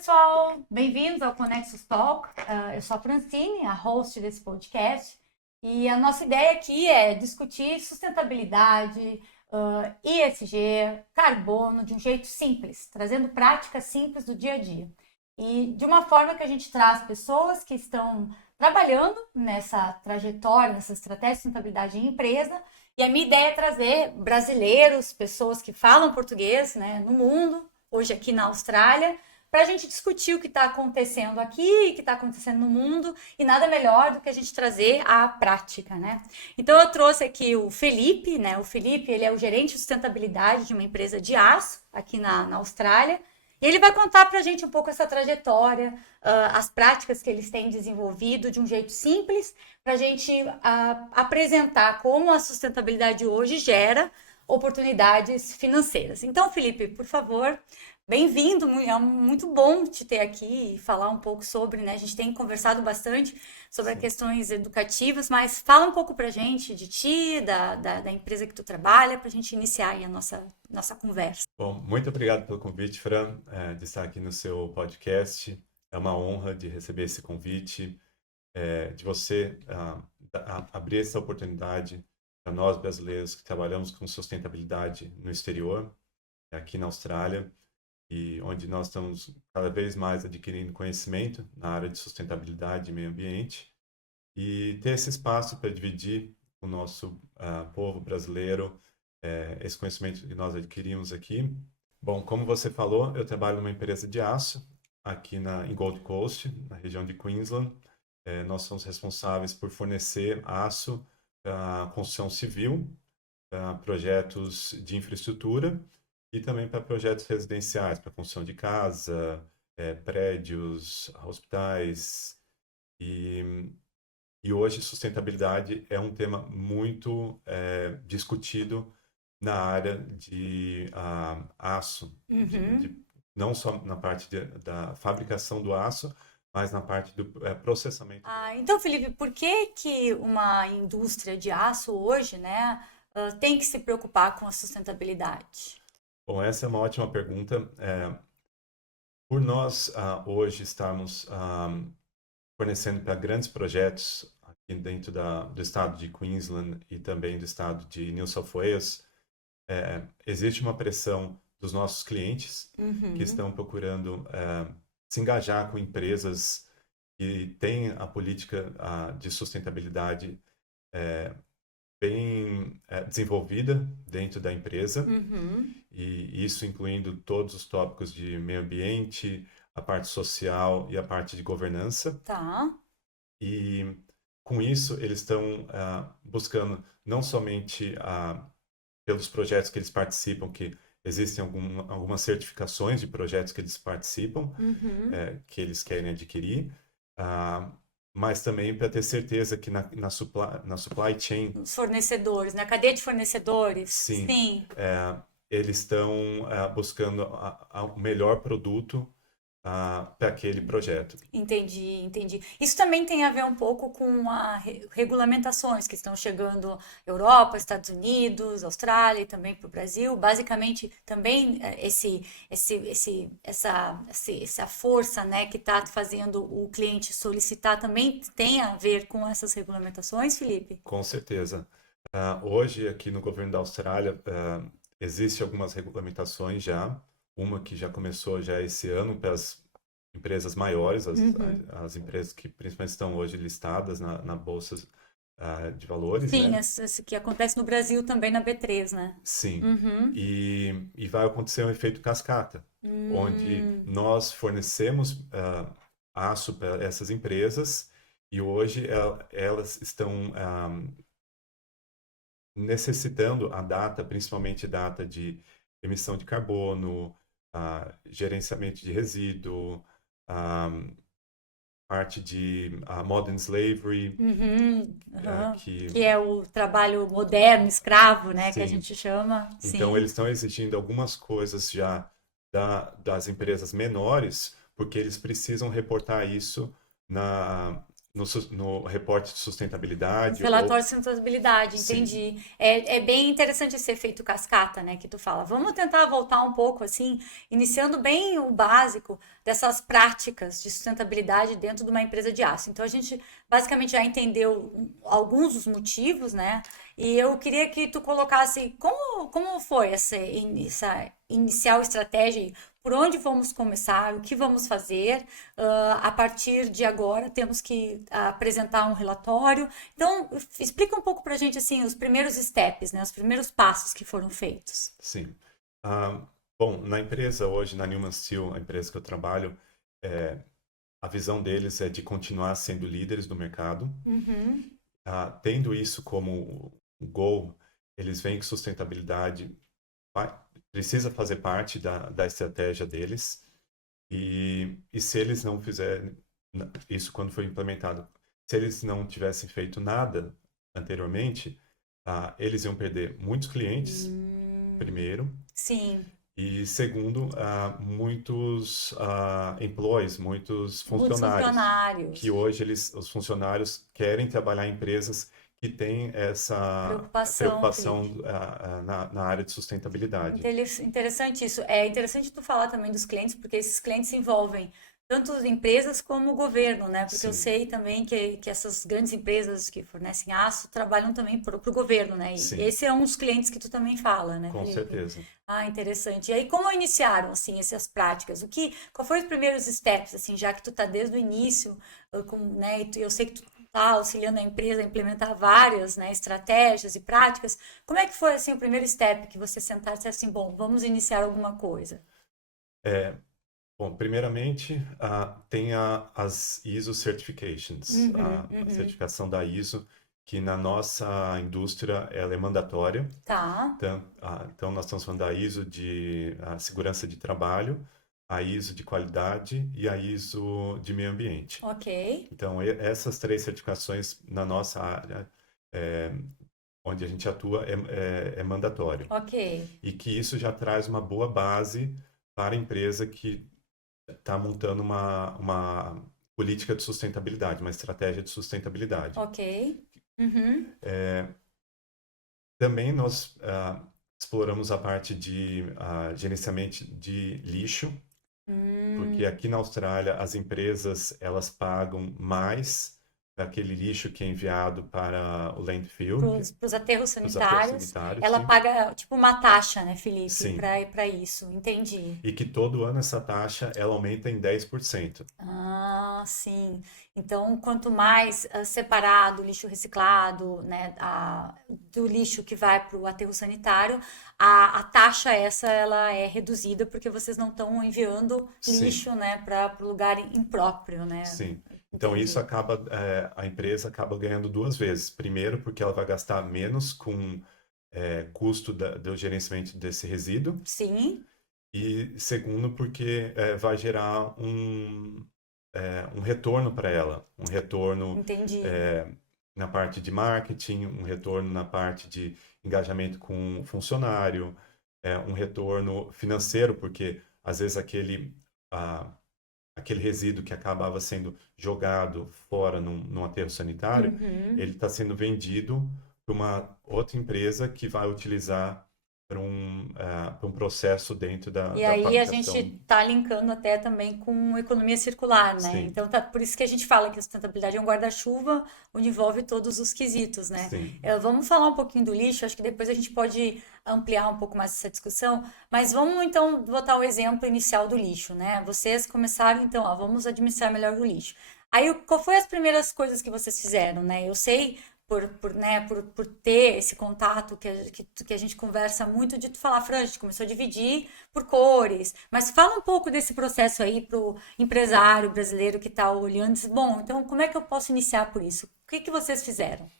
pessoal, bem-vindos ao Connexus Talk. Eu sou a Francine, a host desse podcast, e a nossa ideia aqui é discutir sustentabilidade, ESG, carbono de um jeito simples, trazendo práticas simples do dia a dia. E de uma forma que a gente traz pessoas que estão trabalhando nessa trajetória, nessa estratégia de sustentabilidade em empresa, e a minha ideia é trazer brasileiros, pessoas que falam português, né, no mundo, hoje aqui na Austrália, para a gente discutir o que está acontecendo aqui e o que está acontecendo no mundo, e nada melhor do que a gente trazer a prática, né? Então eu trouxe aqui o Felipe, né? O Felipe, ele é o gerente de sustentabilidade de uma empresa de aço aqui na Austrália, e ele vai contar para a gente um pouco essa trajetória, as práticas que eles têm desenvolvido de um jeito simples, para a gente apresentar como a sustentabilidade hoje gera oportunidades financeiras. Então, Felipe, por favor, bem-vindo, é muito bom te ter aqui e falar um pouco sobre, né? A gente tem conversado bastante sobre as questões educativas, mas fala um pouco pra gente de ti, da empresa que tu trabalha, pra gente iniciar aí a nossa conversa. Bom, muito obrigado pelo convite, Fran, de estar aqui no seu podcast. É uma honra de receber esse convite, de você abrir essa oportunidade para nós brasileiros que trabalhamos com sustentabilidade no exterior, aqui na Austrália, e onde nós estamos cada vez mais adquirindo conhecimento na área de sustentabilidade e meio ambiente, e ter esse espaço para dividir com o nosso povo brasileiro esse conhecimento que nós adquirimos aqui. Bom, como você falou, eu trabalho numa empresa de aço aqui em Gold Coast, na região de Queensland. Nós somos responsáveis por fornecer aço para construção civil, para projetos de infraestrutura e também para projetos residenciais, para construção de casa, prédios, hospitais. E hoje sustentabilidade é um tema muito discutido na área de aço, não só na parte da fabricação do aço, mas na parte do processamento. Então, Felipe, por que uma indústria de aço hoje, né, tem que se preocupar com a sustentabilidade? Bom, essa é uma ótima pergunta. Por nós hoje estarmos fornecendo para grandes projetos aqui dentro do estado de Queensland e também do estado de New South Wales, existe uma pressão dos nossos clientes que estão procurando se engajar com empresas que têm a política de sustentabilidade bem desenvolvida dentro da empresa, e isso incluindo todos os tópicos de meio ambiente, a parte social e a parte de governança. Tá. E com isso eles estão buscando não somente pelos projetos que eles participam, que existem algumas certificações de projetos que eles participam, que eles querem adquirir, mas também para ter certeza que na supply chain... Os fornecedores, na cadeia de fornecedores. Sim. Eles estão buscando o melhor produto para aquele projeto. Entendi. Isso também tem a ver um pouco com as regulamentações que estão chegando Europa, Estados Unidos, Austrália e também para o Brasil. Basicamente, também essa força, né, que está fazendo o cliente solicitar também tem a ver com essas regulamentações, Felipe? Com certeza. Hoje, aqui no governo da Austrália, existem algumas regulamentações já. Uma que já começou já esse ano para as empresas maiores, as empresas que principalmente estão hoje listadas na Bolsa de Valores, Sim, né? essa que acontece no Brasil também na B3, né? Sim. E vai acontecer um efeito cascata, onde nós fornecemos aço para essas empresas e hoje elas estão necessitando principalmente data de emissão de carbono, gerenciamento de resíduo, parte de modern slavery, que é o trabalho moderno, escravo, né, que a sim. gente chama. Então, Sim. eles estão exigindo algumas coisas já das empresas menores, porque eles precisam reportar isso no reporte de Os sustentabilidade ou relatórios de sustentabilidade, sim, entendi. É bem interessante esse efeito cascata, né, que tu fala. Vamos tentar voltar um pouco, assim, iniciando bem o básico dessas práticas de sustentabilidade dentro de uma empresa de aço. Então, a gente basicamente já entendeu alguns dos motivos, né, e eu queria que tu colocasse como foi essa inicial estratégia, por onde vamos começar, o que vamos fazer. A partir de agora, temos que apresentar um relatório. Então, explica um pouco para a gente assim os primeiros steps, né, os primeiros passos que foram feitos. sim. Ah, bom, na empresa hoje, na Newman Steel, a empresa que eu trabalho, é, a visão deles é de continuar sendo líderes do mercado. Uhum. Tendo isso como goal, eles veem que sustentabilidade precisa fazer parte da estratégia deles. E se eles não fizerem isso quando foi implementado, se eles não tivessem feito nada anteriormente, eles iam perder muitos clientes, primeiro, Sim, e segundo, muitos employees, muitos muitos funcionários, que funcionários, hoje os funcionários querem trabalhar em empresas que têm essa preocupação, preocupação Felipe. na área de sustentabilidade. Interessante isso. É interessante tu falar também dos clientes, porque esses clientes envolvem tanto as empresas como o governo, né? Porque eu Sim, sei também que essas grandes empresas que fornecem aço trabalham também para o governo, né? E sim, esse é um dos clientes que tu também fala, né, com Felipe? certeza. Ah, interessante. E aí, como iniciaram, assim, essas práticas? Qual foram os primeiros steps, assim, já que tu tá desde o início, né, eu sei que tu tá auxiliando a empresa a implementar várias, né, estratégias e práticas. Como é que foi, assim, o primeiro step que você sentar e disse assim, bom, vamos iniciar alguma coisa? É, bom, primeiramente, tem as ISO certifications, Uhum, a uhum. certificação da ISO, que na nossa indústria ela é mandatória. Tá, Então, nós estamos falando da ISO de segurança de trabalho, a ISO de qualidade e a ISO de meio ambiente. ok, Então, essas três certificações na nossa área, é, onde a gente atua, é mandatório. ok, E que isso já traz uma boa base para a empresa que está montando uma política de sustentabilidade, uma estratégia de sustentabilidade. ok. Uhum. Também nós exploramos a parte de gerenciamento de lixo, porque Hum, aqui na Austrália as empresas elas pagam mais daquele lixo que é enviado para o landfill, para os aterros os aterros sanitários, sanitários, ela sim. paga tipo uma taxa, né, Felipe, Sim. para isso. Entendi. E que todo ano essa taxa ela aumenta em 10%. Ah, sim. Então, quanto mais separado o lixo reciclado, né, do lixo que vai para o aterro sanitário, a taxa essa ela é reduzida porque vocês não estão enviando Sim. lixo, né, para o lugar impróprio, né? Sim. Então isso Entendi. acaba, a empresa acaba ganhando duas vezes. Primeiro, porque ela vai gastar menos com custo do gerenciamento desse resíduo. Sim, E segundo, porque vai gerar um retorno para ela. Um retorno entendi. é, na parte de marketing, um retorno na parte de engajamento com o funcionário, um retorno financeiro, porque às vezes ah, aquele resíduo que acabava sendo jogado fora num aterro sanitário, ele Uhum. está sendo vendido para uma outra empresa que vai utilizar para um processo dentro da, E da aí a gente fabricação. está linkando até também com economia circular, né? Sim, Então tá, por isso que a gente fala que a sustentabilidade é um guarda-chuva onde envolve todos os quesitos, né? sim. Vamos falar um pouquinho do lixo, acho que depois a gente pode ampliar um pouco mais essa discussão, mas vamos então botar o exemplo inicial do lixo, né? Vocês começaram então, ó, vamos administrar melhor o lixo. Aí, qual foi as primeiras coisas que vocês fizeram, né? Eu sei né, por ter esse contato que a gente conversa muito de tu falar, Fran, a gente começou a dividir por cores, mas fala um pouco desse processo aí pro empresário brasileiro que está olhando e diz, bom, então como é que eu posso iniciar por isso? O que que vocês fizeram?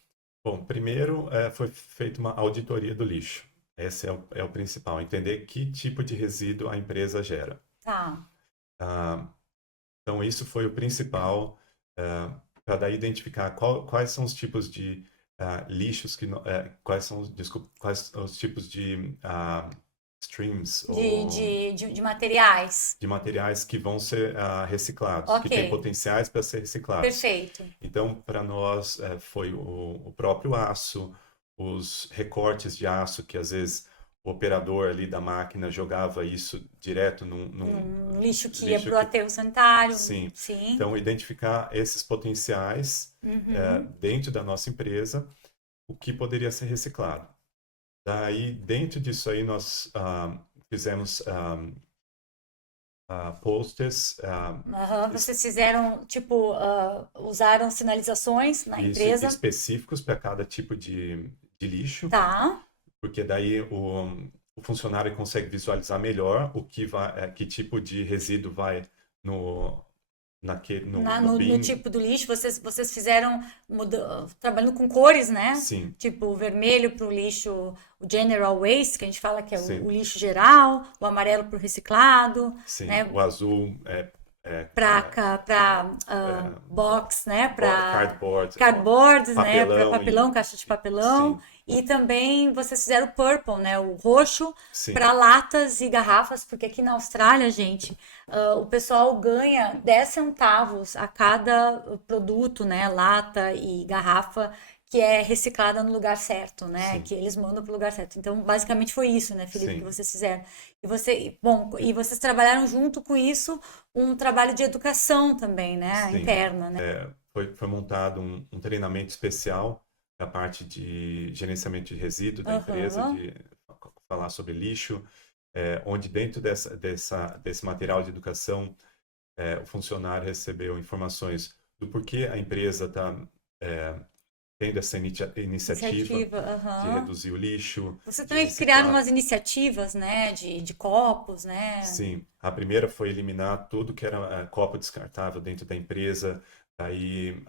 Bom, primeiro foi feita uma auditoria do lixo. Esse é o principal, entender que tipo de resíduo a empresa gera. Tá, Ah, então, isso foi o principal para daí identificar quais são os tipos de lixos quais são, desculpa, quais são os tipos de streams de materiais. de materiais que vão ser reciclados, que Ok. têm potenciais para ser reciclados. Perfeito. Então, para nós, foi o próprio aço, os recortes de aço, que às vezes o operador ali da máquina jogava isso direto Um lixo que ia lixo para o aterro sanitário. Sim. Sim. Então, identificar esses potenciais dentro da nossa empresa, o que poderia ser reciclado. Daí, dentro disso aí, nós fizemos posters. Vocês fizeram, tipo, usaram sinalizações na empresa. Específicos para cada tipo de lixo. Tá. Porque daí o funcionário consegue visualizar melhor o que vai, que tipo de resíduo vai no bin. Tipo do lixo, vocês fizeram trabalhando com cores, né? Sim. Tipo o vermelho para o lixo, o general waste, que a gente fala que é Sim. o lixo geral, o amarelo para o reciclado, Sim. né? O azul para box, né? Para cardboard, né? Para papelão, caixa de papelão. Sim. E também vocês fizeram o purple, né? O roxo para latas e garrafas, porque aqui na Austrália, gente, o pessoal ganha 10 centavos a cada produto, né? Lata e garrafa que é reciclada no lugar certo, né? Sim. Que eles mandam para o lugar certo. Então, basicamente foi isso, né, Felipe, Sim. que vocês fizeram. E vocês trabalharam junto com isso um trabalho de educação também, né? Sim. Interna, né? Foi montado um treinamento especial da parte de gerenciamento de resíduo da empresa, de falar sobre lixo, onde dentro desse material de educação, o funcionário recebeu informações do porquê a empresa está tendo essa iniciativa de reduzir o lixo. Vocês também criaram umas iniciativas, né, de copos, né? Sim, a primeira foi eliminar tudo que era copo descartável dentro da empresa. Daí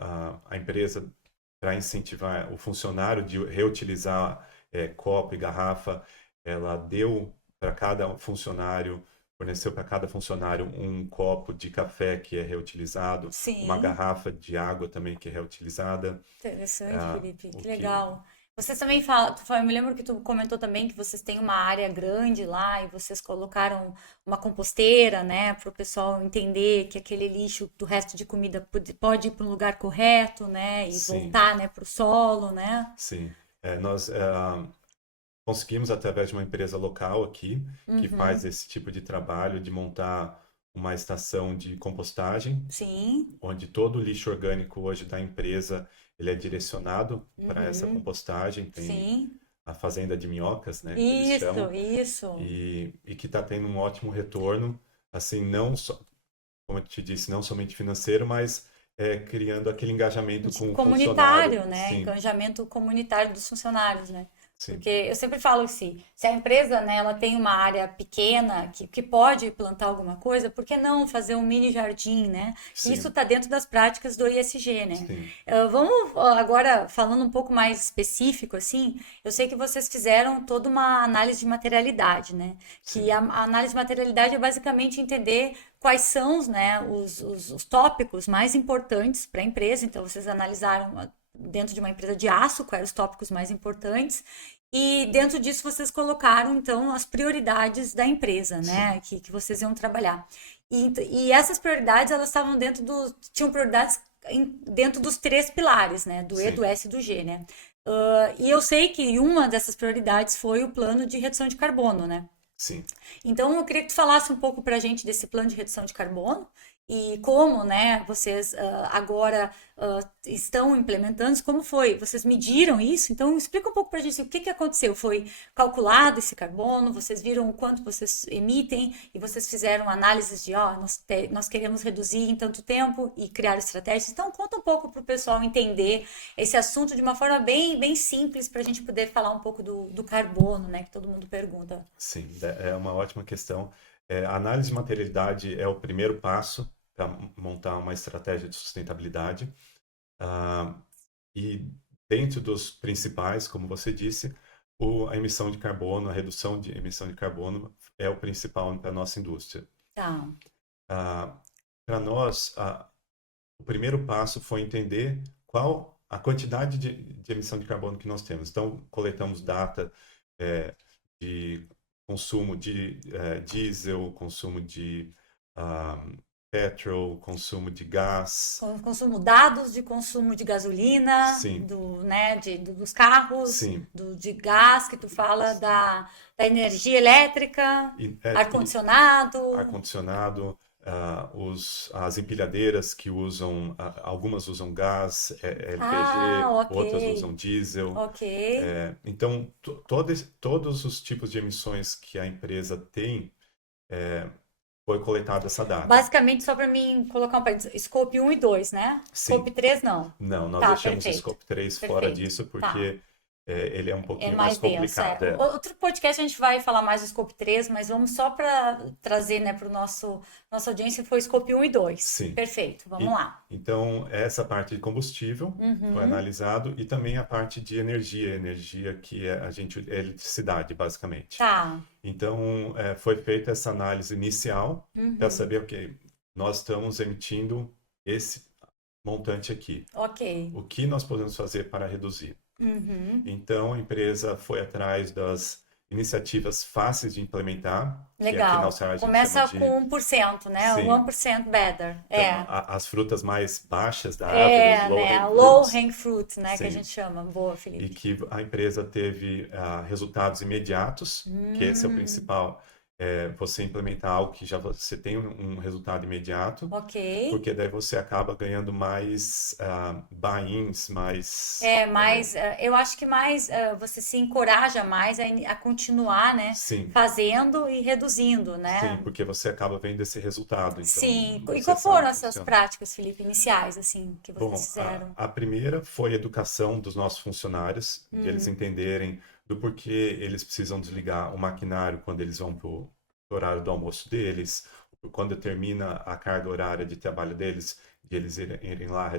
a empresa, para incentivar o funcionário de reutilizar copo e garrafa, ela deu para cada funcionário, forneceu para cada funcionário um copo de café que é reutilizado, uma garrafa de água também que é reutilizada. Interessante, Felipe, que legal. Vocês também falam, eu me lembro que tu comentou também que vocês têm uma área grande lá e vocês colocaram uma composteira, né, para o pessoal entender que aquele lixo do resto de comida pode ir para um lugar correto, né, e voltar, né, para o solo, né? Sim, nós conseguimos através de uma empresa local aqui que faz esse tipo de trabalho de montar uma estação de compostagem, onde todo o lixo orgânico hoje da empresa ele é direcionado para essa compostagem. Tem a fazenda de minhocas, né, que eles chamam, e que está tendo um ótimo retorno, assim, não só, como eu te disse, não somente financeiro, mas criando aquele engajamento com o comunitário, funcionário. né? Engajamento comunitário dos funcionários, né? Sim. Porque eu sempre falo assim, se a empresa, né, ela tem uma área pequena que pode plantar alguma coisa, por que não fazer um mini jardim, né? Isso está dentro das práticas do ISG, né? Vamos agora falando um pouco mais específico, assim, eu sei que vocês fizeram toda uma análise de materialidade, né? Que a análise de materialidade é basicamente entender quais são, né, os tópicos mais importantes para a empresa. Então, vocês analisaram dentro de uma empresa de aço, quais os tópicos mais importantes, e dentro disso vocês colocaram, então, as prioridades da empresa, né, que vocês iam trabalhar. E essas prioridades, elas estavam tinham prioridades dentro dos 3 pilares, né, do E, do S e do G, né. E eu sei que uma dessas prioridades foi o plano de redução de carbono, né. Sim. Então, eu queria que tu falasse um pouco para a gente desse plano de redução de carbono e como, né, vocês agora estão implementando, como foi? Vocês mediram isso? Então, explica um pouco para a gente o que aconteceu. Foi calculado esse carbono? Vocês viram o quanto vocês emitem e vocês fizeram análises de, nós queremos reduzir em tanto tempo e criar estratégias? Então, conta um pouco para o pessoal entender esse assunto de uma forma bem, bem simples para a gente poder falar um pouco do carbono, né, que todo mundo pergunta. Sim, é uma ótima questão. A análise de materialidade é o primeiro passo para montar uma estratégia de sustentabilidade. E dentro dos principais, como você disse, a emissão de carbono, a redução de emissão de carbono é o principal para a nossa indústria. Para nós, o primeiro passo foi entender qual a quantidade de emissão de carbono que nós temos. Então, coletamos data de consumo de diesel, consumo de petrol, consumo de gás. Consumo dados de consumo de gasolina, Sim, dos carros, sim. de gás, que tu fala da energia elétrica, E ar-condicionado. ar-condicionado, as empilhadeiras que usam, algumas usam gás, Ah, LPG, ok, outras usam diesel. ok. Então, todos os tipos de emissões que a empresa tem, foi coletada essa data. Basicamente, só para mim colocar um parênteses, Scope 1 e 2, né? Sim. Scope 3 não. Não, nós Tá, deixamos o perfeito. Scope 3 fora Perfeito. disso Tá. porque ele é um É pouquinho mais mais denso, complicado. Outro podcast a gente vai falar mais do Scope 3, mas vamos só para trazer, né, para o nossa audiência, foi Scope 1 e 2. Sim. Perfeito, vamos E- lá. Então, essa parte de combustível foi Uhum. analisado e também a parte de energia que é eletricidade, basicamente. Tá. Então, foi feita essa análise inicial para Uhum. saber, ok, nós estamos emitindo esse montante aqui. Ok. O que nós podemos fazer para reduzir? Uhum. Então, a empresa foi atrás das iniciativas fáceis de implementar, que aqui na Legal. Austrália a gente Começa chama de... com 1%, né? Sim. 1% better. Então, as frutas mais baixas da árvore, os Né? low-hanging Low fruits, hang fruit, né? Que a sim, gente chama. Boa, e Felipe. que a empresa teve resultados imediatos, que esse é o principal. Você implementar algo que já você tem um resultado imediato, Ok. porque daí você acaba ganhando mais buy-ins, mais... Eu acho que mais você se encoraja mais a continuar, né? Sim, Fazendo e reduzindo, sim, né? porque você acaba vendo esse resultado. Então, Sim. E você qual sabe foram que essas funciona. práticas, Felipe, iniciais, assim, que Bom, vocês fizeram? a primeira foi a educação dos nossos funcionários, de eles entenderem do porquê eles precisam desligar o maquinário quando eles vão para o horário do almoço deles, quando termina a carga horária de trabalho deles, de eles irem lá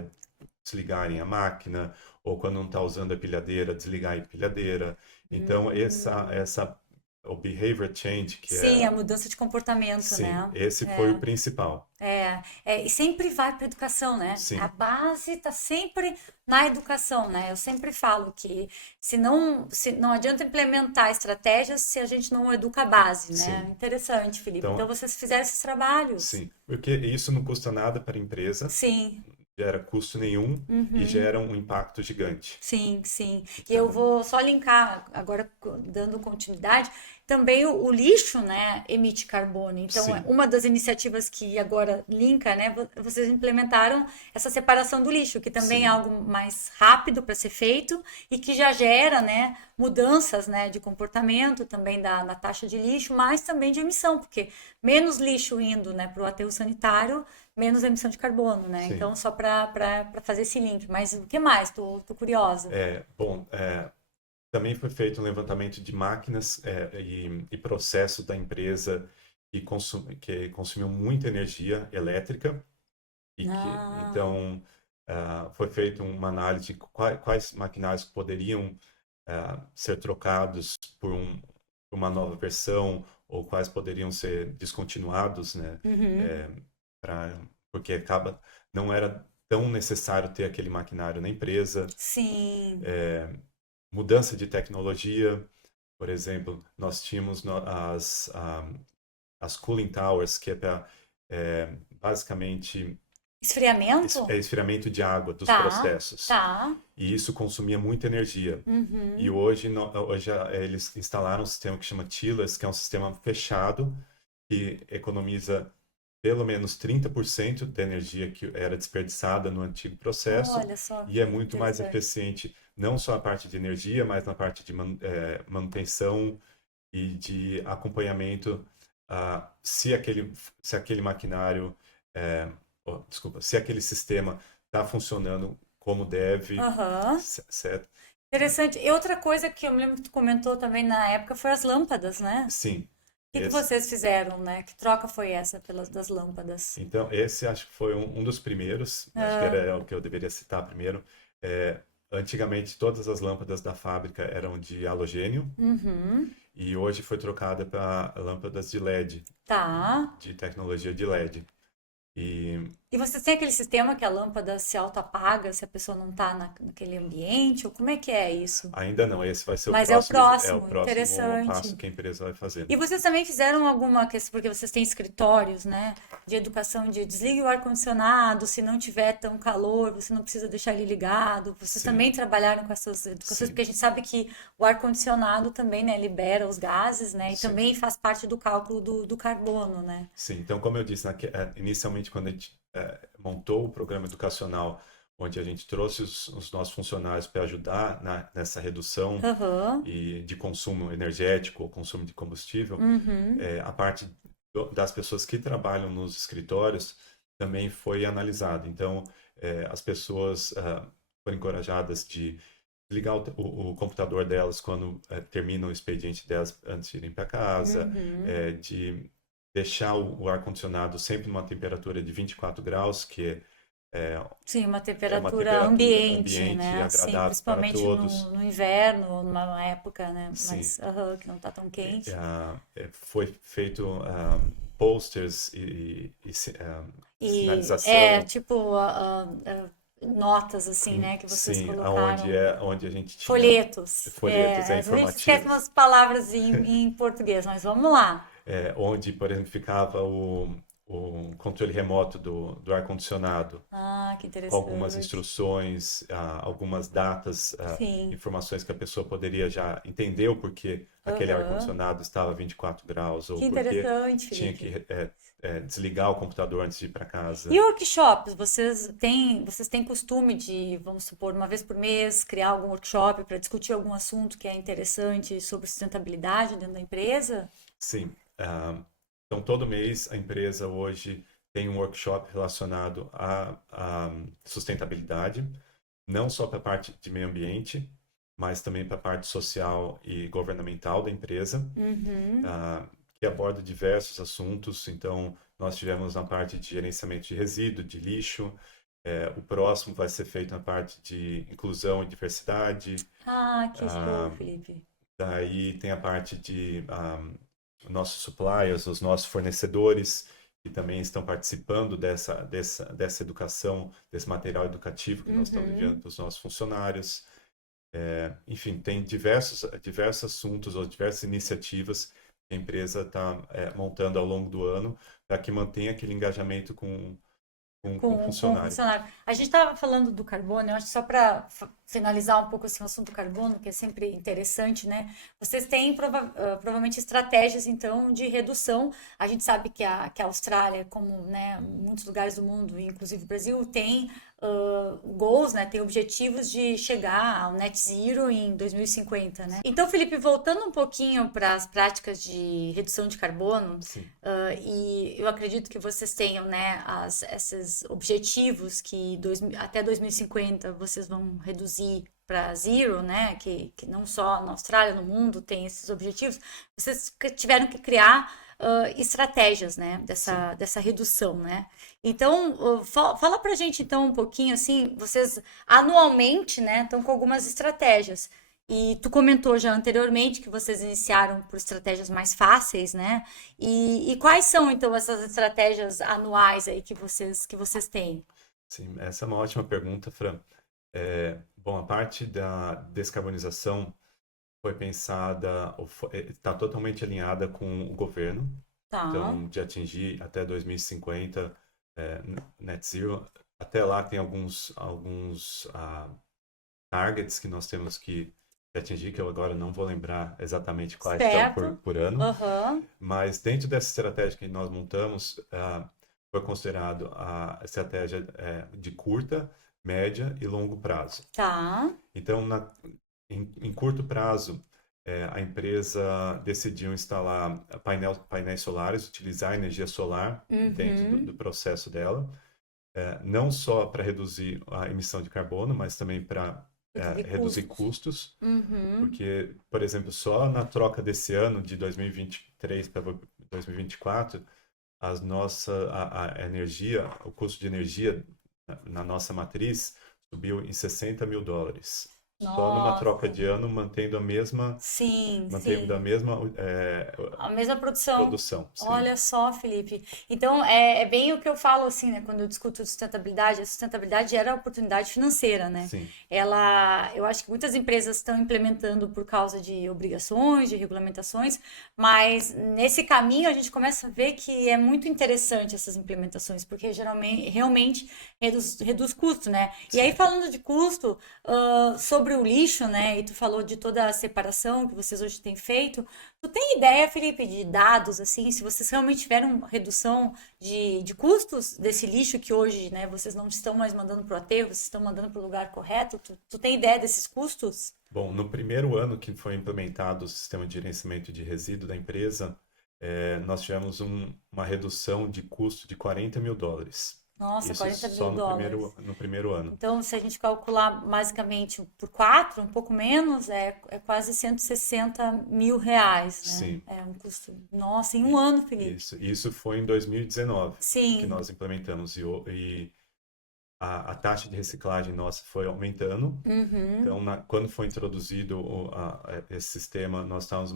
desligarem a máquina, ou quando não está usando a empilhadeira, desligar a empilhadeira. Então, o behavior change, que Sim, a mudança de comportamento, sim, né? esse foi o principal. E sempre vai para a educação, né? Sim. A base está sempre na educação, né? Eu sempre falo que se não adianta implementar estratégias se a gente não educa a base, né? Sim. Interessante, Felipe. Então, Então vocês fizeram esses trabalhos. sim, porque isso não custa nada para a empresa, Sim. gera custo nenhum e gera um impacto gigante. Sim, sim. E eu vou só linkar, agora dando continuidade, também o lixo, né, emite carbono. Então, Sim. uma das iniciativas que agora linka, né, vocês implementaram essa separação do lixo, que também Sim. é algo mais rápido para ser feito e que já gera, né, mudanças, né, de comportamento também na taxa de lixo, mas também de emissão, porque menos lixo indo, né, para o aterro sanitário, menos emissão de carbono, né? Sim. Então, só para fazer esse link. Mas o que mais? Tô curiosa. Bom, também foi feito um levantamento de máquinas e processos da empresa que consumiu muita energia elétrica então foi feita uma análise de quais maquinários poderiam ser trocados por uma nova versão ou quais poderiam ser descontinuados, né? Porque não era tão necessário ter aquele maquinário na empresa. Sim. Mudança de tecnologia, por exemplo, nós tínhamos as cooling towers, que é para basicamente Esfriamento? esfriamento de água dos Tá, processos. tá. E isso consumia muita energia. E hoje eles instalaram um sistema que chama Chillers, que é um sistema fechado que economiza pelo menos 30% da energia que era desperdiçada no antigo processo. Olha só, E é muito mais interessante. eficiente, não só a parte de energia, mas na parte de manutenção e de acompanhamento. Se aquele maquinário, se aquele sistema está funcionando como deve, Aham. certo? Interessante. E outra coisa que eu me lembro que tu comentou também na época foi as lâmpadas, né? Sim. O que vocês fizeram, né? Que troca foi essa das lâmpadas? Então, esse acho que foi um dos primeiros, acho que era o que eu deveria citar primeiro. Antigamente, todas as lâmpadas da fábrica eram de halogênio e hoje foi trocada para lâmpadas de LED, Tá. de tecnologia de LED. E vocês têm aquele sistema que a lâmpada se auto-apaga se a pessoa não está naquele ambiente? Ou como é que é isso? Ainda não, esse vai ser Mas é o é o próximo, próximo passo interessante. que a empresa vai fazer. E vocês também fizeram alguma questão, porque vocês têm escritórios, né, de educação de desligue o ar-condicionado, se não tiver tão calor, você não precisa deixar ele ligado. Vocês Sim, também trabalharam com essas educações, sim, porque a gente sabe que o ar-condicionado também, né, libera os gases, né, e sim. também faz parte do cálculo do carbono, né? Sim, então, como eu disse, inicialmente, quando a gente montou o programa educacional, onde a gente trouxe os nossos funcionários para ajudar nessa redução Aham. de consumo energético ou consumo de combustível, Uhum. a parte das pessoas que trabalham nos escritórios também foi analisada. Então, as pessoas foram encorajadas de ligar o computador delas quando termina o expediente delas antes de irem para casa, Uhum. de deixar o ar-condicionado sempre numa temperatura de 24 graus, que Sim, uma é uma temperatura temperatura ambiente, ambiente né? Sim, agradável para principalmente todos. no inverno, ou numa época, né? Sim, Mais, que não tá tão quente. foi feito posters E sinalização, tipo notas assim, né, que vocês sim, colocaram. onde a gente tinha Folhetos. folhetos A gente esquece informativos, umas palavras em português, mas vamos lá. onde, por exemplo, ficava o controle remoto do ar-condicionado, Ah, que com algumas interessante. instruções, algumas datas, Sim. informações que a pessoa poderia já entender o porquê aquele Aham. ar-condicionado estava 24 graus, ou Que porquê interessante, tinha que Felipe. desligar o computador antes de ir para E casa. workshops, vocês têm costume de, vamos supor, uma vez por mês, criar algum workshop para discutir algum assunto que é interessante sobre sustentabilidade dentro da empresa? Sim. Então, todo mês a empresa hoje tem um workshop relacionado à sustentabilidade, não só para a parte de meio ambiente, mas também para a parte social e governamental da empresa, Uhum. que aborda diversos assuntos. Então, nós tivemos na parte de gerenciamento de resíduo, de lixo. O próximo vai ser feito na parte de inclusão e diversidade. Ah, que show, Ah, Felipe. Daí tem a parte de nossos suppliers, os nossos fornecedores, que também estão participando dessa educação, desse material educativo que nós estamos enviando Uhum. para os nossos funcionários. Enfim, tem diversos assuntos ou diversas iniciativas que a empresa está montando ao longo do ano para que mantenha aquele engajamento com o Com o funcionário. funcionário. A gente estava falando do carbono, eu acho que só para finalizar um pouco assim, o assunto do carbono, que é sempre interessante, né? Vocês têm provavelmente estratégias, então, de redução. A gente sabe que a Austrália, como né, muitos lugares do mundo, inclusive o Brasil, tem goals, né? Tem objetivos de chegar ao net zero em 2050, né? Então, Felipe, voltando um pouquinho para as práticas de redução de carbono, Sim, e eu acredito que vocês tenham, né, esses objetivos que até 2050 vocês vão reduzir para zero, né, que não só na Austrália, no mundo tem esses objetivos, vocês tiveram que criar estratégias, né, sim. dessa redução, né? Então, fala pra gente então um pouquinho assim, vocês anualmente, né, estão com algumas estratégias. E tu comentou já anteriormente que vocês iniciaram por estratégias mais fáceis, né? E quais são então essas estratégias anuais aí que vocês têm? Sim, essa é uma ótima pergunta, Fran. Bom, a parte da descarbonização foi pensada, está totalmente alinhada com o governo, Tá. então de atingir até 2050 net zero. Até lá tem alguns targets que nós temos que atingir, que eu agora não vou lembrar exatamente quais são Certo. por ano, Aham. mas dentro dessa estratégia que nós montamos, foi considerado a estratégia de curta, média e longo prazo. Tá. Então, em curto prazo, a empresa decidiu instalar painéis solares, utilizar a energia solar dentro do Uhum. processo dela, não só para reduzir a emissão de carbono, mas também para Reduzir reduzir custos. custos, Uhum. porque, por exemplo, só na troca desse ano, de 2023 para 2024, a energia, o custo de energia na nossa matriz subiu em US$ 60 mil. só numa troca Nossa, de ano, mantendo a mesma, sim, mantendo a sim. mesma A mesma produção. produção. Sim, Olha só, Felipe. Então, é bem o que eu falo, assim, né? Quando eu discuto sustentabilidade, a sustentabilidade gera oportunidade financeira, né? sim, Eu acho que muitas empresas estão implementando por causa de obrigações, de regulamentações, mas nesse caminho a gente começa a ver que é muito interessante essas implementações, porque geralmente, realmente reduz custo, né? E aí, sim. falando de custo, sobre o lixo, né? E tu falou de toda a separação que vocês hoje têm feito. Tu tem ideia, Felipe, de dados, assim, se vocês realmente tiveram redução de custos desse lixo que hoje, né, vocês não estão mais mandando para o aterro, vocês estão mandando para o lugar correto? Tu tem ideia desses custos? Bom, no primeiro ano que foi implementado o sistema de gerenciamento de resíduo da empresa, nós tivemos uma redução de custo de US$ 40.000. Nossa, Isso 40 só mil dólares. no primeiro ano. Então, se a gente calcular basicamente por 4, um pouco menos, é quase R$ 160.000, né? Sim. É um custo. Nossa, em um E- ano, Felipe. Isso foi em 2019 que Sim. nós implementamos e a taxa de reciclagem nossa foi aumentando. Uhum. Então, quando foi introduzido esse sistema, nós estávamos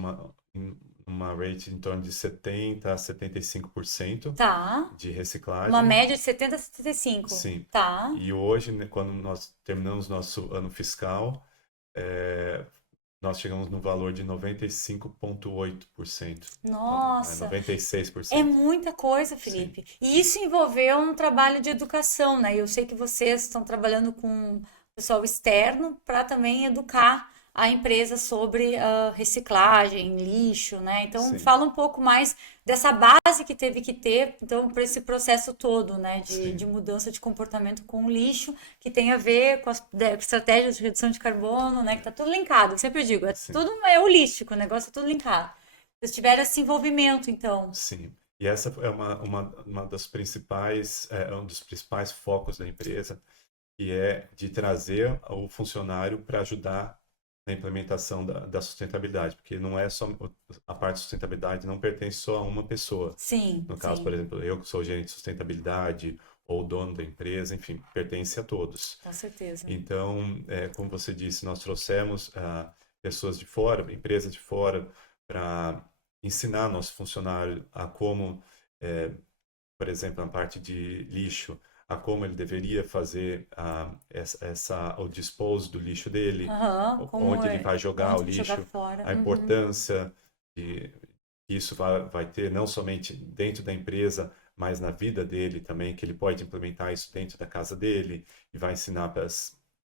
em uma rate em torno de 70 a 75% Tá. de Uma reciclagem. média de 70 a 75. Sim. Tá. E hoje, né, quando nós terminamos nosso ano fiscal, é, nós chegamos no valor de 95,8%. Nossa, é 96%. muita coisa, Sim, Felipe. E isso envolveu um trabalho de educação, né? Eu sei que vocês estão trabalhando com pessoal externo para também educar a empresa sobre reciclagem, lixo, né? Então, sim, fala um pouco mais dessa base que teve que ter, então, para esse processo todo, né? De sim, mudança de comportamento com o lixo, que tem a ver com as estratégias de redução de carbono, né? Que tá tudo linkado. Eu sempre digo, é sim, tudo é holístico, o negócio é tudo linkado. Vocês tiveram esse envolvimento, então. sim. E essa é uma das principais, um dos principais focos da empresa, que é de trazer o funcionário para ajudar na implementação da sustentabilidade, porque não é só a parte de sustentabilidade não pertence só a uma pessoa. Sim, No caso, por sim, exemplo, eu que sou gerente de sustentabilidade ou dono da empresa, enfim, pertence a todos. com certeza. Então, como você disse, nós trouxemos pessoas de fora, empresas de fora, para ensinar nosso funcionário a como, eh, por exemplo, na parte de lixo, a como ele deveria fazer o dispose do lixo dele, Aham, como onde ele é, vai jogar o onde jogar lixo, fora. a Uhum. importância de que isso vai ter não somente dentro da empresa, mas na vida dele também, que ele pode implementar isso dentro da casa dele e vai ensinar para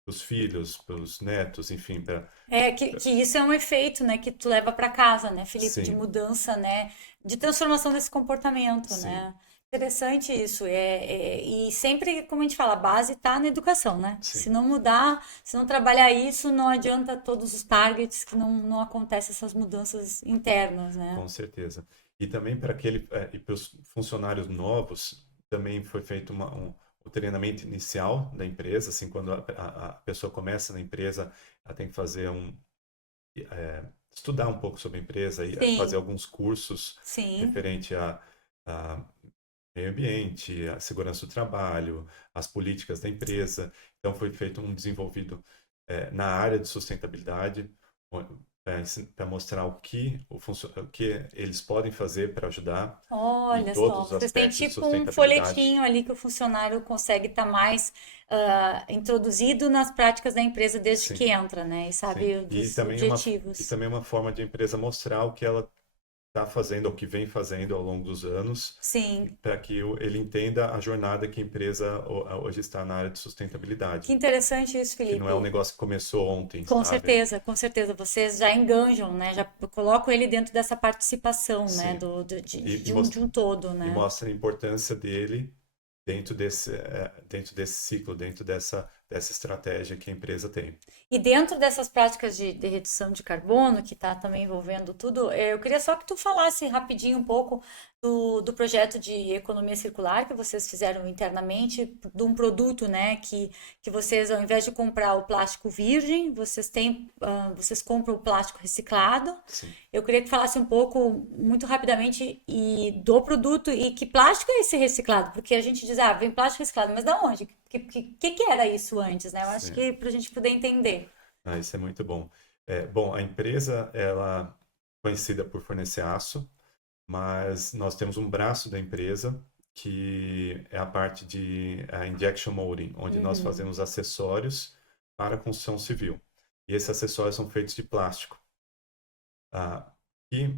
os filhos, para os netos, enfim, para É que isso é um efeito, né, que tu leva para casa, né, Felipe, de sim, mudança, né, de transformação desse comportamento, sim, né? Interessante isso. E sempre, como a gente fala, a base está na educação, né? Se sim. não mudar, se não trabalhar isso, não adianta todos os targets que não acontecem essas mudanças internas, né? Com certeza. E também para e para os funcionários novos, também foi feito o treinamento inicial da empresa, assim, quando a pessoa começa na empresa, ela tem que fazer estudar um pouco sobre a empresa e fazer Sim, alguns cursos sim. referente a meio ambiente, a segurança do trabalho, as políticas da empresa. Então foi feito um desenvolvido na área de sustentabilidade, para mostrar o que eles podem fazer para ajudar em Olha todos só, os vocês têm aspectos de tipo um sustentabilidade. folhetinho ali que o funcionário consegue estar mais introduzido nas práticas da empresa desde que Sim, entra, né? E sim. sabe E dos também e objetivos. também uma forma de a empresa mostrar o que ela está fazendo, ou que vem fazendo ao longo dos anos, Sim, para que ele entenda a jornada que a empresa hoje está na área de que sustentabilidade, interessante isso, que não é um Felipe. negócio que começou ontem, sabe? Com certeza, vocês já enganjam, né? Já colocam ele dentro dessa participação, né? Sim. E, e, De mos- um todo, e né? mostra a importância dele dentro desse ciclo, dentro dessa estratégia que a empresa tem. E dentro dessas práticas de redução de carbono, que está também envolvendo tudo, eu queria só que tu falasse rapidinho um pouco do projeto de economia circular que vocês fizeram internamente, de um produto, né, que vocês, ao invés de comprar o plástico virgem, vocês compram o plástico reciclado. Sim. Eu queria que falasse um pouco, muito rapidamente, do produto e que plástico é esse reciclado, porque a gente diz, vem plástico reciclado, mas da onde? Que era isso antes, né? Eu acho Sim. que para a gente poder entender. Ah, isso é muito bom. Bom, a empresa, ela é conhecida por fornecer aço, mas nós temos um braço da empresa que é a parte de injection molding, onde nós Uhum. fazemos acessórios para a construção civil. E esses acessórios são feitos de plástico. Ah, e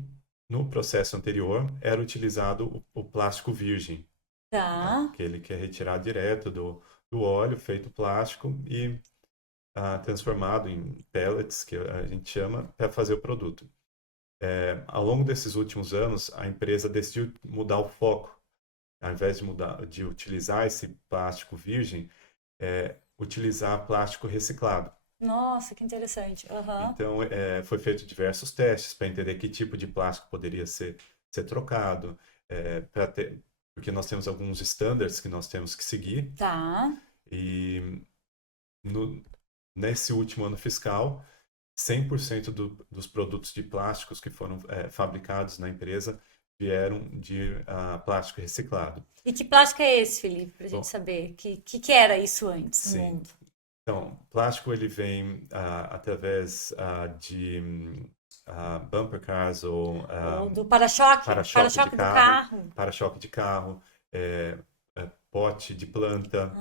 no processo anterior era utilizado o plástico virgem, né? Tá. Aquele que é retirado direto do óleo, feito plástico e transformado em pellets, que a gente chama, para fazer o produto. Ao longo desses últimos anos, a empresa decidiu mudar o foco. Ao invés de utilizar esse plástico virgem, utilizar plástico reciclado. Nossa, que interessante. Aham. Então, foi feito diversos testes para entender que tipo de plástico poderia ser trocado, porque nós temos alguns standards que nós temos que seguir. Tá. E no, nesse último ano fiscal, 100% dos produtos de plásticos que foram fabricados na empresa vieram de plástico reciclado. E que plástico é esse, Felipe, pra gente Bom, saber? Que era isso antes no sim. mundo? Então, plástico ele vem através de bumper cars ou Ou do para-choque? para-choque de Para-choque do carro, carro. para-choque de carro, pote de planta,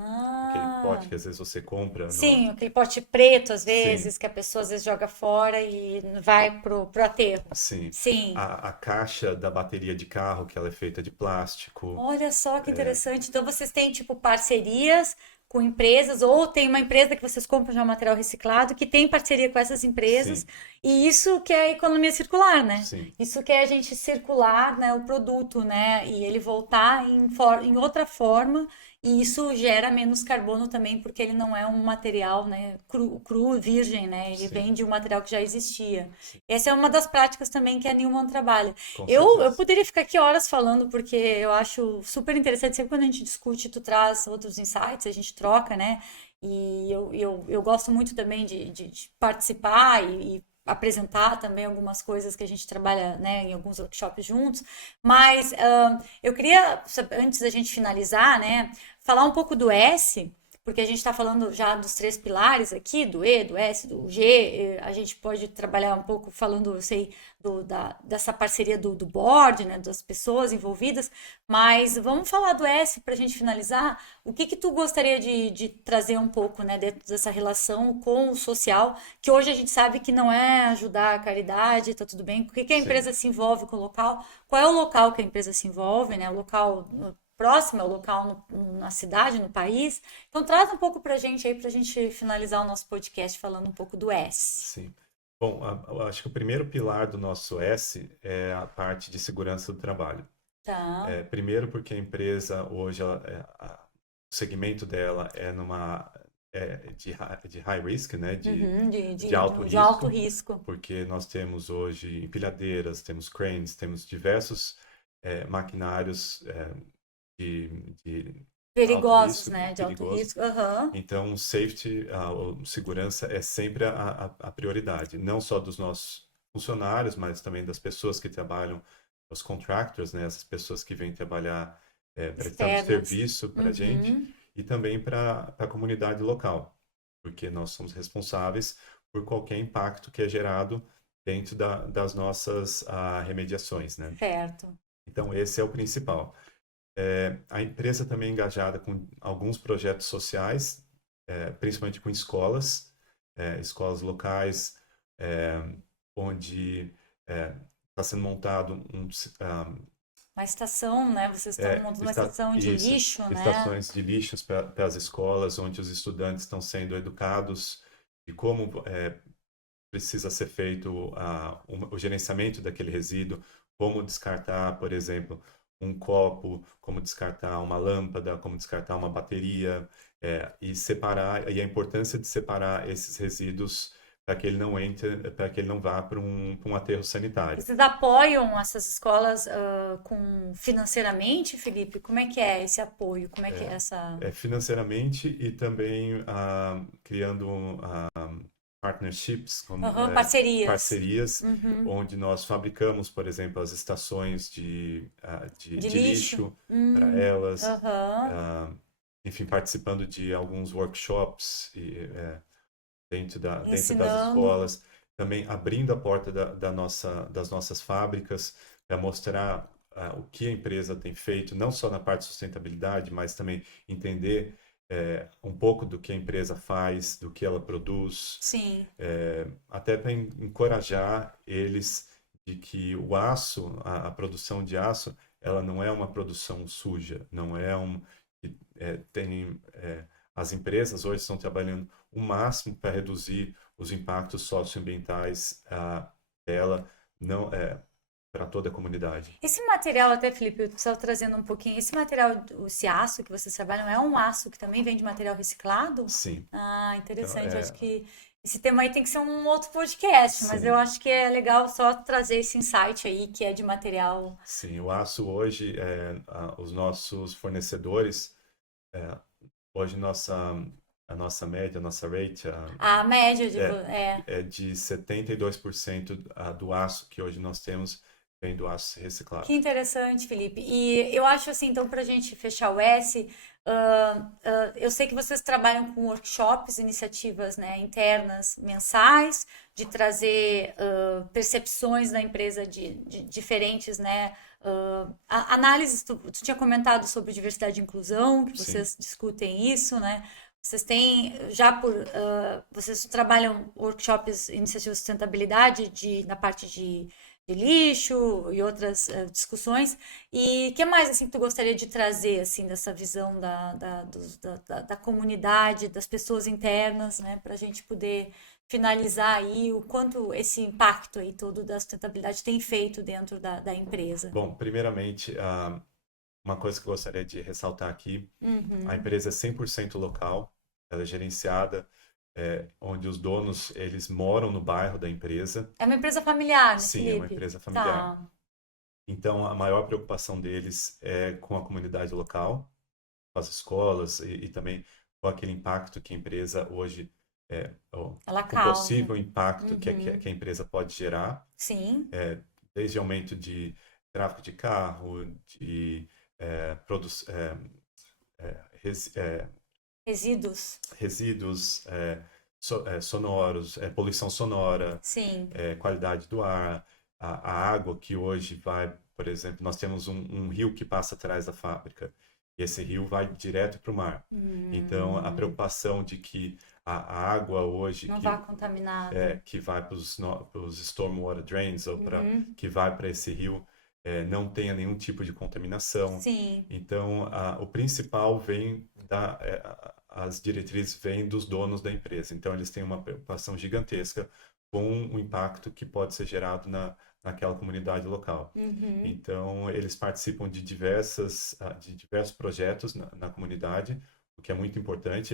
aquele pote Ah. que às vezes você compra no... Sim, aquele pote preto, às Sim, vezes, que a pessoa às vezes joga fora e vai pro aterro. sim. Sim. A caixa da bateria de carro, que ela é feita de plástico. Olha só que interessante. Então vocês têm tipo parcerias com empresas ou tem uma empresa que vocês compram já material reciclado que tem parceria com essas empresas Sim, e isso que é a economia circular, né? sim, Isso que é a gente circular, né, o produto, né, e ele voltar em outra forma e isso gera menos carbono também porque ele não é um material, né, cru, virgem, né? Ele sim, vem de um material que já existia. sim, Essa é uma das práticas também que a Newman trabalha. com Eu certeza. poderia ficar aqui horas falando, porque eu acho super interessante. Sempre quando a gente discute, tu traz outros insights, a gente troca, né? E eu gosto muito também de participar e apresentar também algumas coisas que a gente trabalha, né, em alguns workshops juntos. Mas eu queria, antes da gente finalizar, né, falar um pouco do S. Porque a gente está falando já dos três pilares aqui, do E, do S, do G. A gente pode trabalhar um pouco falando, eu sei, dessa parceria do board, né, das pessoas envolvidas, mas vamos falar do S para a gente finalizar. O que tu gostaria de trazer um pouco, né, dentro dessa relação com o social, que hoje a gente sabe que não é ajudar a caridade, tá tudo bem, o que a Sim, empresa se envolve com o local, qual é o local que a empresa se envolve, né, o local próximo ao local na cidade, no país. Então traz um pouco pra gente aí, pra gente finalizar o nosso podcast falando um pouco do S. sim. Bom, eu acho que o primeiro pilar do nosso S é a parte de segurança do trabalho. Tá. Primeiro porque a empresa hoje, o segmento dela de high risk, né, Uhum, de alto de alto risco, risco. porque nós temos hoje empilhadeiras, temos cranes, temos diversos maquinários de alto Perigosos, risco, né? De alto perigoso. risco. Aham. Então, o safety, a segurança é sempre a prioridade, não só dos nossos funcionários, mas também das pessoas que trabalham, os contractors, né, essas pessoas que vêm trabalhar, prestando Externas. serviço para a gente, Uhum. e também para a comunidade local, porque nós somos responsáveis por qualquer impacto que é gerado dentro das nossas remediações, né? Certo. Então, esse é o principal. A empresa também é engajada com alguns projetos sociais, principalmente com escolas, escolas locais, é, onde está sendo montado Uma estação, né? Vocês estão montando uma estação de isso, lixo, né? estações de lixos para as escolas, onde os estudantes estão sendo educados de como precisa ser feito o gerenciamento daquele resíduo, como descartar, por exemplo, um copo, como descartar uma lâmpada, como descartar uma bateria, e separar, e a importância de separar esses resíduos para que ele não entre, para que ele não vá para um aterro sanitário. Vocês apoiam essas escolas com financeiramente, Felipe? Como é que é esse apoio? Como é que é essa Financeiramente e também criando partnerships, Aham, parcerias parcerias, uhum. onde nós fabricamos, por exemplo, as estações De de lixo? lixo para elas, Aham. enfim, participando de alguns workshops dentro das Ensinando. escolas, também abrindo a porta das nossas fábricas para mostrar o que a empresa tem feito, não só na parte de sustentabilidade, mas também entender um pouco do que a empresa faz, do que ela produz, Sim. até para encorajar eles de que o aço, a produção de aço, ela não é uma produção suja, não é tem as empresas hoje estão trabalhando o máximo para reduzir os impactos socioambientais dela, não para toda a comunidade. Esse material até, Felipe, só trazendo um pouquinho, esse material, esse aço que vocês trabalham, é um aço que também vem de material reciclado? Sim. Ah, Então, interessante. Eu acho que esse tema aí tem que ser um outro podcast, mas eu sim, acho que é legal só trazer esse insight aí, que é de material. sim. O aço hoje, os nossos fornecedores, é, hoje a nossa média, a nossa rate, A média de. é, é de 72% do aço que hoje nós temos vem do aço Que reciclado. interessante, Felipe. E eu acho assim, então, para a gente fechar o S, eu sei que vocês trabalham com workshops, iniciativas, né, internas, mensais, de trazer percepções da empresa de diferentes, né? Análises, tu tinha comentado sobre diversidade e inclusão, que Sim, vocês discutem isso, né? Vocês têm já vocês trabalham workshops, iniciativas de sustentabilidade na parte de lixo e outras discussões. E o que mais assim que tu gostaria de trazer assim dessa visão da comunidade, das pessoas internas, né, para a gente poder finalizar aí o quanto esse impacto aí todo da sustentabilidade tem feito dentro da empresa? bom, primeiramente, uma coisa que eu gostaria de ressaltar aqui, a Uhum. empresa é 100% local, ela é gerenciada, onde os donos, eles moram no bairro da empresa. É uma empresa familiar, né, Sim, é uma Felipe? empresa familiar. Tá. Então, a maior preocupação deles é com a comunidade local, com as escolas e também com aquele impacto que a empresa hoje, Ela com o causa. possível impacto Uhum. que a empresa pode gerar, Sim. desde aumento de tráfego de carro, de produção, Resíduos. resíduos sonoros, poluição sonora, Sim. qualidade do ar, a água que hoje vai, por exemplo, nós temos um rio que passa atrás da fábrica, e esse rio vai direto para o mar. Então, a Hum, preocupação de que a água hoje não vá contaminada. que vai para os stormwater drains ou Uhum. que vai para esse rio não tenha nenhum tipo de contaminação. Sim. Então, o principal vem as diretrizes vêm dos donos da empresa. Então, eles têm uma preocupação gigantesca com o impacto que pode ser gerado naquela comunidade local. Uhum. Então, eles participam de de diversos projetos na comunidade, o que é muito importante.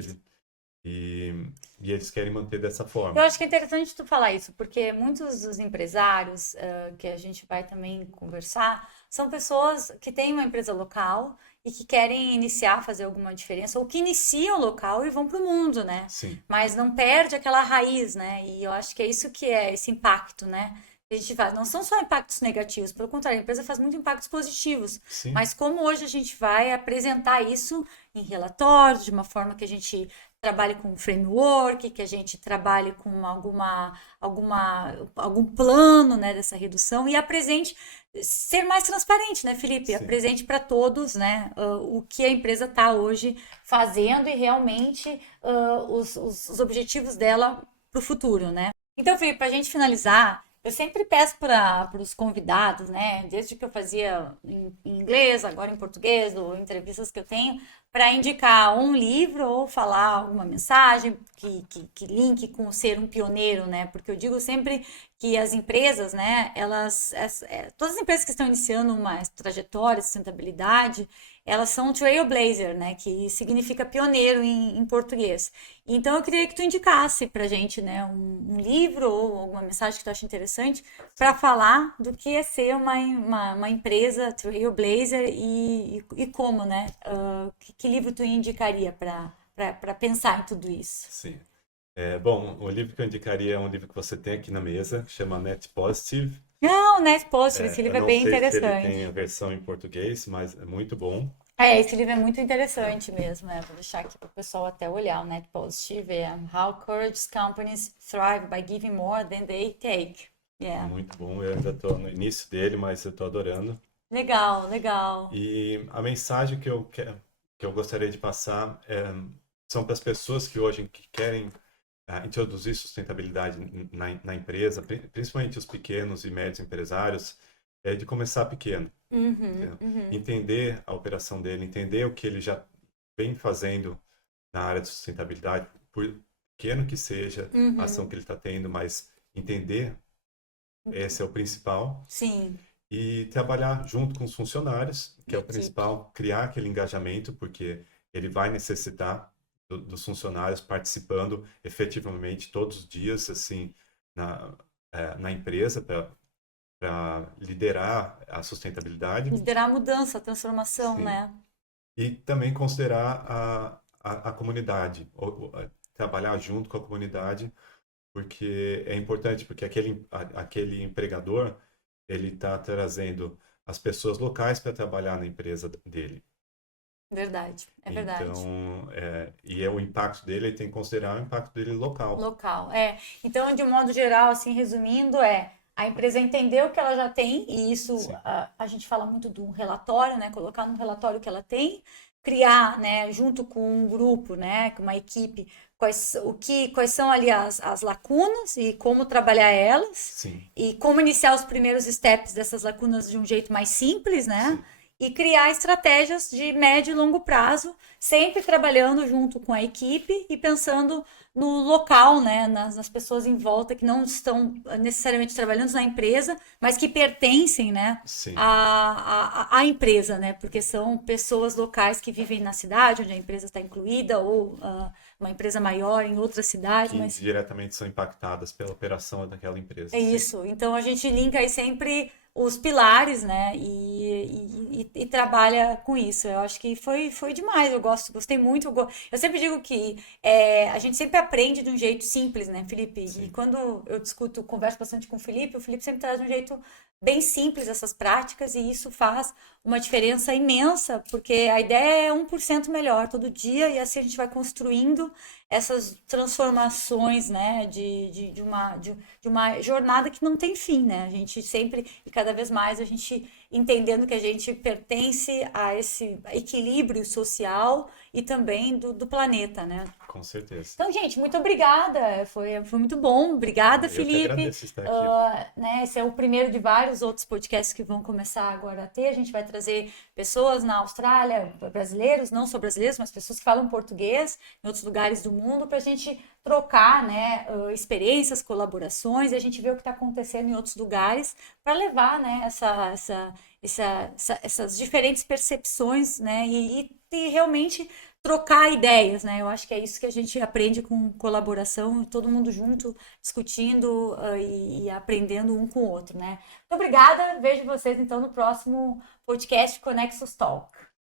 E, e eles querem manter dessa Eu forma. acho que é interessante tu falar isso, porque muitos dos empresários que a gente vai também conversar são pessoas que têm uma empresa local e que querem iniciar, fazer alguma diferença, ou que iniciam local e vão para o mundo, né? Sim, Mas não perde aquela raiz, né? E eu acho que é isso que é esse impacto, né? Que a gente faz. Não são só impactos negativos, pelo contrário, a empresa faz muitos impactos positivos. sim, Mas como hoje a gente vai apresentar isso em relatórios, de uma forma que a gente trabalhe com um framework, que a gente trabalhe com algum plano, né, dessa redução e apresente, ser mais transparente, né, Felipe? sim, Apresente para todos, né, o que a empresa está hoje fazendo e realmente os objetivos dela para o futuro, né? Então, Felipe, para a gente finalizar, eu sempre peço para os convidados, né, desde que eu fazia em inglês, agora em português, ou entrevistas que eu tenho, para indicar um livro ou falar alguma mensagem que linke com ser um pioneiro, né? Porque eu digo sempre que as empresas, né, todas as empresas que estão iniciando uma trajetória de sustentabilidade, elas são trailblazer, né, que significa pioneiro em português. Então eu queria que tu indicasse pra gente, né, um livro ou alguma mensagem que tu acha interessante para sim. falar do que é ser uma empresa trailblazer e como, né? Que livro tu indicaria para pensar em tudo isso? Sim. Bom, o livro que eu indicaria é um livro que você tem aqui na mesa, chama Net Positive. Não, né? Poxa, esse Eu livro é não bem sei se ele tem interessante. a versão em português, mas é muito bom. Esse livro é muito interessante mesmo, né? Vou deixar aqui para o pessoal até olhar, o Net Positive, How Courage Companies Thrive by Giving More Than They Take. Muito bom, eu ainda estou no início dele, mas eu estou adorando. Legal, legal. E a mensagem que eu gostaria de passar são para as pessoas que hoje querem introduzir sustentabilidade na empresa, principalmente os pequenos e médios empresários, de começar pequeno. Entender a operação dele, entender o que ele já vem fazendo na área de sustentabilidade, por pequeno que seja a ação que ele está tendo, mas entender, esse é o principal. Sim. E trabalhar junto com os funcionários, que é o principal, criar aquele engajamento, porque ele vai necessitar dos funcionários participando efetivamente todos os dias, assim, na empresa, para liderar a sustentabilidade. Liderar a mudança, a transformação, Sim. né? E também considerar a comunidade, trabalhar junto com a comunidade, porque é importante, porque aquele empregador, ele está trazendo as pessoas locais para trabalhar na empresa dele. Verdade, é verdade. Então, o impacto dele, ele tem que considerar o impacto dele local. Local, Então, de um modo geral, assim, resumindo, a empresa entender o que ela já tem, e isso a gente fala muito do relatório, né? Colocar no relatório o que ela tem, criar, né, junto com um grupo, né, com uma equipe, quais são ali as lacunas e como trabalhar elas. Sim. E como iniciar os primeiros steps dessas lacunas de um jeito mais simples, né? Sim. E criar estratégias de médio e longo prazo, sempre trabalhando junto com a equipe e pensando no local, né, nas pessoas em volta que não estão necessariamente trabalhando na empresa, mas que pertencem, né, à empresa, né, porque são pessoas locais que vivem na cidade onde a empresa está incluída ou uma empresa maior em outra cidade. Que diretamente são impactadas pela operação daquela empresa. Isso, então a gente linka aí sempre os pilares, né, e trabalha com isso. Eu acho que foi demais, gostei muito. Eu sempre digo que a gente sempre aprende de um jeito simples, né, Felipe? Sim. E quando eu converso bastante com o Felipe sempre traz de um jeito bem simples essas práticas e isso faz uma diferença imensa, porque a ideia é 1% melhor todo dia e assim a gente vai construindo essas transformações, né, de uma jornada que não tem fim, né? A gente sempre, e cada vez mais, a gente entendendo que a gente pertence a esse equilíbrio social e também do planeta, né? Com certeza. Então, gente, muito obrigada. Foi muito bom. Obrigada, Felipe. Eu que agradeço estar aqui. Né, esse é o primeiro de vários outros podcasts que vão começar agora a ter. A gente vai trazer pessoas na Austrália, brasileiros, não só brasileiros, mas pessoas que falam português em outros lugares do mundo, para a gente trocar, né, experiências, colaborações, e a gente ver o que está acontecendo em outros lugares, para levar, né, essas diferentes percepções, né, e realmente trocar ideias, né? Eu acho que é isso que a gente aprende com colaboração, todo mundo junto, discutindo e aprendendo um com o outro, né? Muito obrigada, vejo vocês então no próximo podcast Conexus Talk.